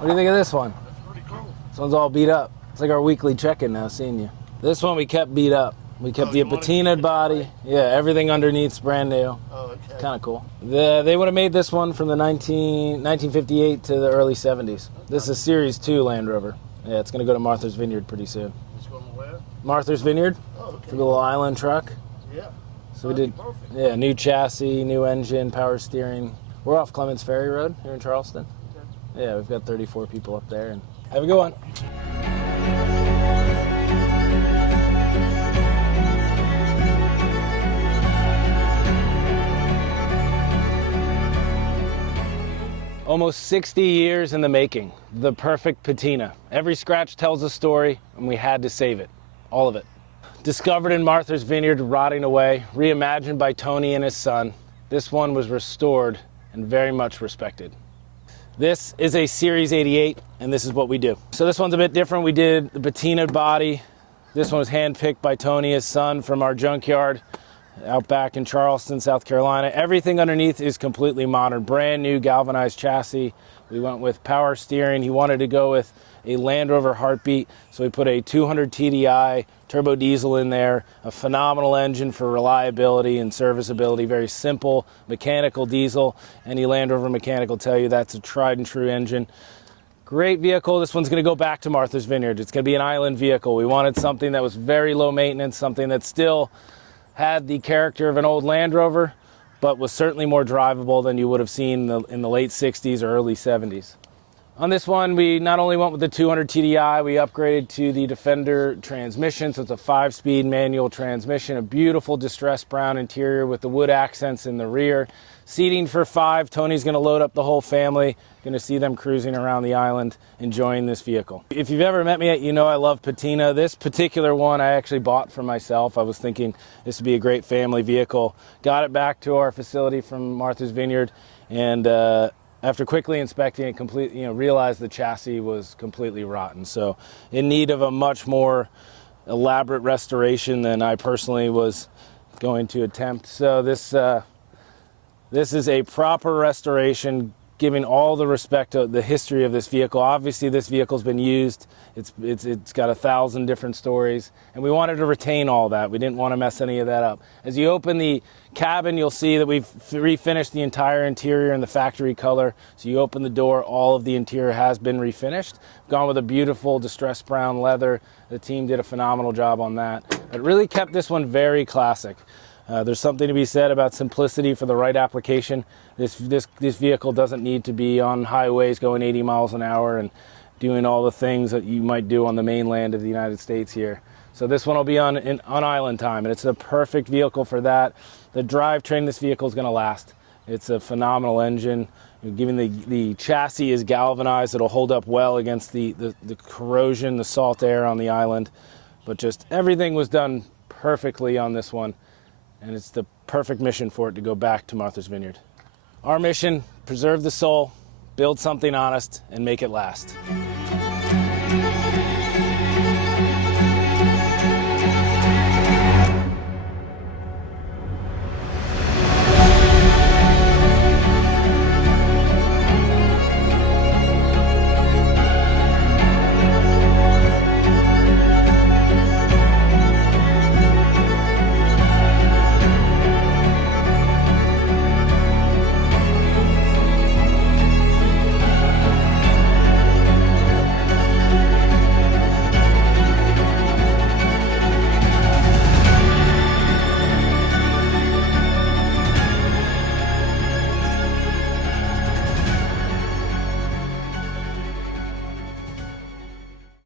What do you think of this one? That's pretty cool. This one's all beat up. It's like our weekly check-in now, seeing you. This one we kept beat up. We kept the patinaed body. Yeah, everything underneath's brand new. Oh, okay. Kind of cool. They would have made this one from the 1958 to the early 70s. This is Series II Land Rover. Yeah, it's going to go to Martha's Vineyard pretty soon. It's going to where? Martha's Vineyard. Oh, okay. For the little island truck. Yeah. So we did, perfect. yeah, new chassis, new engine, power steering. We're off Clements Ferry Road here in Charleston. Okay. Yeah, we've got 34 people up there. And have a good one. Almost 60 years in the making. The perfect patina. Every scratch tells a story, and we had to save it. All of it. Discovered in Martha's Vineyard, rotting away, reimagined by Tony and his son. This one was restored and very much respected. This is a Series 88, and this is what we do. So this one's a bit different. We did the patinaed body. This one was handpicked by Tony, his son, from our junkyard out back in Charleston, South Carolina. Everything underneath is completely modern, brand new galvanized chassis. We went with power steering. He wanted to go with a Land Rover heartbeat, so we put a 200 TDI turbo diesel in there, a phenomenal engine for reliability and serviceability, very simple mechanical diesel. Any Land Rover mechanic will tell you that's a tried and true engine. Great vehicle. This one's going to go back to Martha's Vineyard. It's going to be an island vehicle. We wanted something that was very low maintenance, something that still had the character of an old Land Rover, but was certainly more drivable than you would have seen in the late 60s or early 70s. On this one, we not only went with the 200 TDI, we upgraded to the Defender transmission, so it's a 5-speed manual transmission, a beautiful distressed brown interior with the wood accents in the rear. Seating for 5, Tony's going to load up the whole family. Going to see them cruising around the island, enjoying this vehicle. If you've ever met me, you know I love patina. This particular one I actually bought for myself. I was thinking this would be a great family vehicle. Got it back to our facility from Martha's Vineyard, and after quickly inspecting it, realized the chassis was completely rotten. So in need of a much more elaborate restoration than I personally was going to attempt. So this is a proper restoration, giving all the respect to the history of this vehicle. Obviously, this vehicle's been used. It's got 1,000 different stories, and we wanted to retain all that. We didn't want to mess any of that up. As you open the cabin, you'll see that we've refinished the entire interior in the factory color. So you open the door, all of the interior has been refinished. Gone with a beautiful distressed brown leather. The team did a phenomenal job on that. It really kept this one very classic. There's something to be said about simplicity for the right application. This vehicle doesn't need to be on highways going 80 miles an hour and doing all the things that you might do on the mainland of the United States here. So this one will be on island time, and it's a perfect vehicle for that. The drivetrain this vehicle is going to last. It's a phenomenal engine. Given the chassis is galvanized, it'll hold up well against the corrosion, the salt air on the island. But just everything was done perfectly on this one. And it's the perfect mission for it to go back to Martha's Vineyard. Our mission, preserve the soul, build something honest, and make it last.